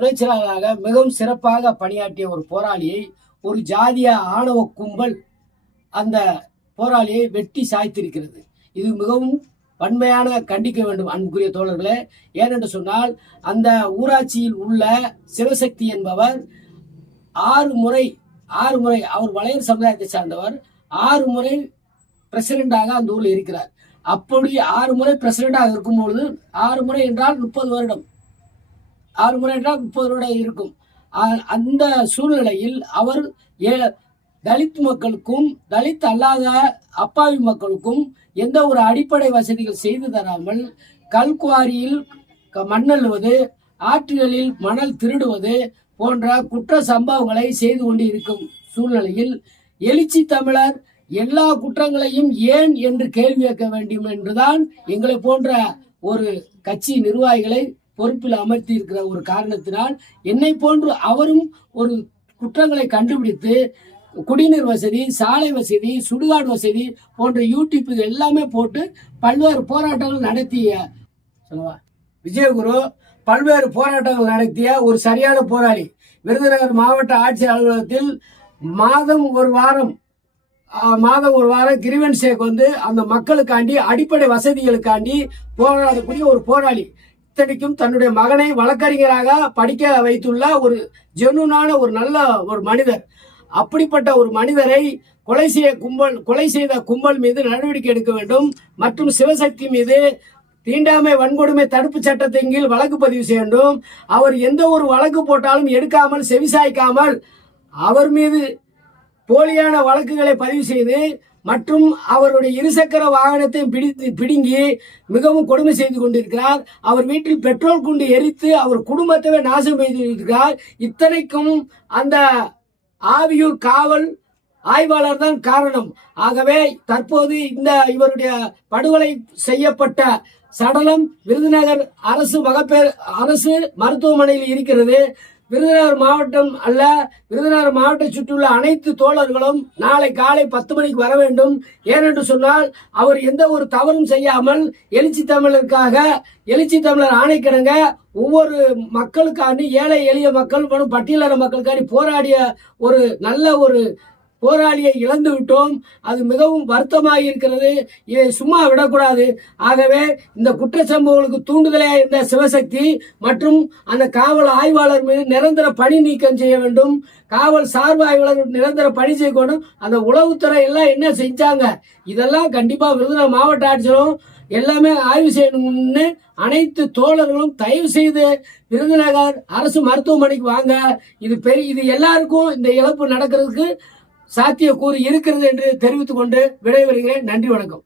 துணைச்சலாளராக மிகவும் சிறப்பாக பணியாற்றிய ஒரு போராளியை ஒரு ஜாதிய ஆணவ கும்பல் அந்த போராளியை வெட்டி சாய்த்திருக்கிறது. இது மிகவும் வன்மையான கண்டிக்க வேண்டும் அன்புக்குரிய தோழர்களே. ஏனென்று சொன்னால் அந்த ஊராட்சியில் உள்ள சிவசக்தி என்பவர் ஆறு முறை அவர் வளையர் சமுதாயத்தை சார்ந்தவர் 6 முறை பிரசிடென்டாக அந்த ஊரில் இருக்கிறார். அப்படி 6 முறை பிரசிடென்டாக இருக்கும்பொழுது 6 முறை என்றால் 30 வருடம் 6 முறை என்றால் 30 வருடம் இருக்கும். அந்த சூழ்நிலையில் அவர் தலித் மக்களுக்கும் தலித் அல்லாத அப்பாவி மக்களுக்கும் எந்த ஒரு அடிப்படை வசதிகள் செய்து தராமல் கல்குவாரியில் மண்ணள்ளுவது, ஆற்றுகளில் மணல் திருடுவது போன்ற குற்ற சம்பவங்களை செய்து கொண்டு இருக்கும் சூழ்நிலையில் எழுச்சி தமிழர் எல்லா குற்றங்களையும் ஏன் என்று கேள்வி கேட்க வேண்டும் என்றுதான் எங்களை போன்ற ஒரு கட்சி நிர்வாகிகளை பொறுப்பில் அமர்த்தி இருக்கிற ஒரு காரணத்தினால் என்னை போன்று அவரும் ஒரு குற்றங்களை கண்டுபிடித்து குடிநீர் வசதி, சாலை வசதி, சுடுகாடு வசதி போன்ற யூடியூப் எல்லாமே போட்டு பல்வேறு போராட்டங்கள் நடத்திய விஜயகுரு பல்வேறு போராட்டங்கள் நடத்திய ஒரு சரியான போராளி. விருதுநகர் மாவட்ட ஆட்சியர் அலுவலகத்தில் மாதம் ஒரு வாரம் கிரிவன்ஸேக்கு வந்து அந்த மக்களுக்காண்டி அடிப்படை வசதிகளுக்காண்டி போராடக்கூடிய ஒரு போராளி. இத்தனைக்கும் தன்னுடைய மகனை வழக்கறிஞராக படிக்க வைத்துள்ள ஒரு ஜெனுனான ஒரு நல்ல ஒரு மனிதர். அப்படிப்பட்ட ஒரு மனிதரை கொலை செய்த கும்பல் மீது நடவடிக்கை எடுக்க வேண்டும் மற்றும் சிவசக்தி மீது தீண்டாமை வன்கொடுமை தடுப்பு சட்டத்தின் கீழ் வழக்கு பதிவு செய்ய வேண்டும். அவர் எந்த ஒரு வழக்கு போட்டாலும் எடுக்காமல் செவிசாய்க்காமல் அவர் மீது போலியான வழக்குகளை பதிவு செய்து மற்றும் அவருடைய இருசக்கர வாகனத்தை பிடுங்கி மிகவும் கொடுமை செய்து கொண்டிருக்கிறார். அவர் வீட்டில் பெட்ரோல் குண்டு எரித்து அவர் குடும்பத்தவே நாசம் செய்திருக்கிறார். இத்தனைக்கும் அந்த ஆவியூர் காவல் ஆய்வாளர் தான் காரணம். ஆகவே தற்போது இவருடைய படுகொலை செய்யப்பட்ட சடலம் விருதுநகர் அரசு மருத்துவமனையில் இருக்கிறது. விருதுநகர் மாவட்டம் அல்ல, விருதுநகர் மாவட்டத்தை சுற்றியுள்ள அனைத்து தோழர்களும் நாளை காலை 10 மணிக்கு வர வேண்டும். ஏனென்று சொன்னால் அவர் எந்த ஒரு தவறும் செய்யாமல் எழுச்சி தமிழர் ஆணைக்கிடங்க ஒவ்வொரு மக்களுக்காண்டி ஏழை எளிய மக்கள் மற்றும் பட்டியலின மக்களுக்காண்டி போராடிய ஒரு நல்ல ஒரு போராளியை இழந்து விட்டோம். அது மிகவும் வருத்தமாக இருக்கிறது. இதை சும்மா விடக்கூடாது. ஆகவே இந்த குற்ற சம்பவங்களுக்கு தூண்டுதலாக இருந்த சிவசக்தி மற்றும் அந்த காவல் ஆய்வாளர் மீது நிரந்தர பணி நீக்கம் செய்ய வேண்டும். காவல் சார்பு ஆய்வாளர் நிரந்தர பணி செய்யணும். அந்த உளவுத்துறை எல்லாம் என்ன செஞ்சாங்க இதெல்லாம் கண்டிப்பா விருதுநகர் மாவட்ட ஆட்சியரும் எல்லாமே ஆய்வு செய்யணும்னு அனைத்து தோழர்களும் தயவு செய்து விருதுநகர் அரசு மருத்துவமனைக்கு வாங்க. இது எல்லாருக்கும் இந்த இழப்பு நடக்கிறதுக்கு சாத்தியக்கூறு இருக்கிறது என்று தெரிவித்துக் கொண்டு விடைபெறுகிறேன். நன்றி, வணக்கம்.